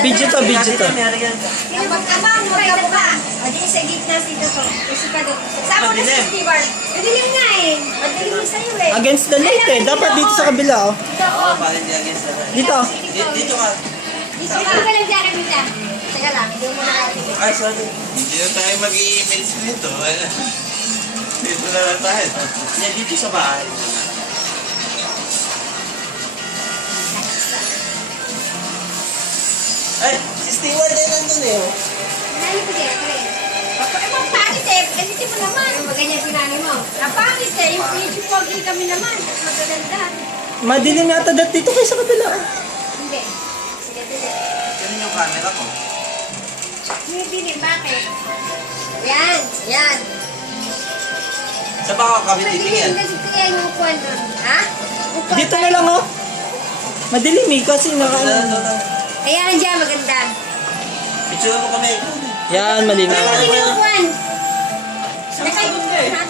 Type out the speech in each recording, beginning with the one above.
Video to, video to. Abang, magkaba. O, di sa gitna dito to. Kasi pa doon. Saan mo na si Stewart? Madilim nga eh. Madilim sa'yo eh. Against the light eh. Dapat dito sa kabila oh. Oo, parang di against the light. Dito. Dito ka. Dito ka lang dyan, Camila. Teka lang, hindi mo na natin. Ay, sorry. Hindi na tayo mag-i-emails nito. Dito na lang tayo. Hindi, dito sa bahay. Ay, si Stewart ay nandun eh. Nani ko din, pre. Ang pangit eh. Ganito mo naman. Maganyan si nani mo. Ang pangit eh. Yung medyo pogi kami naman. At magaganda. Madilim yata dito kayo sa kabila. Hindi. Sige, sige. Ganun yung camera ko. Hindi, bakit? Yan, yan. Sa baka kami titingin. Kasi kaya yung upuan doon. Ha? Upuan. Dito na lang oh. Madilim eh kasi Kaya nandiyan, maganda. Picture mo kami. Yan, malinaw. Kasi yung upuan.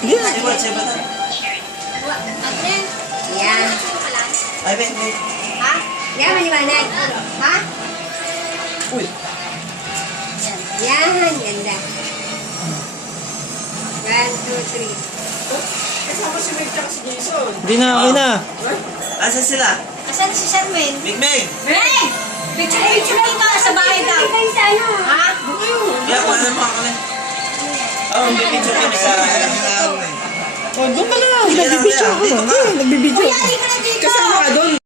Stewart, siya ba na? Yan. Ay, wait. Ha? Yan, maliwanag. Ha? Uy. Yan, ganda. 1, 2, 3. Kasama si Meg tsaka si Jason. Hindi na, okay na. Asan sila? Asan si Sherwin? Big Meg! Hey! Picture lang ka sa bahay ka. Picture sa ano? Ha? Kaya kung ano mga kami. Oo, may picture kami sa... Oh, doon ka na. Nagbibideo ako. Nagbibideo. Kuya, di ka na dito. Kasama ka doon.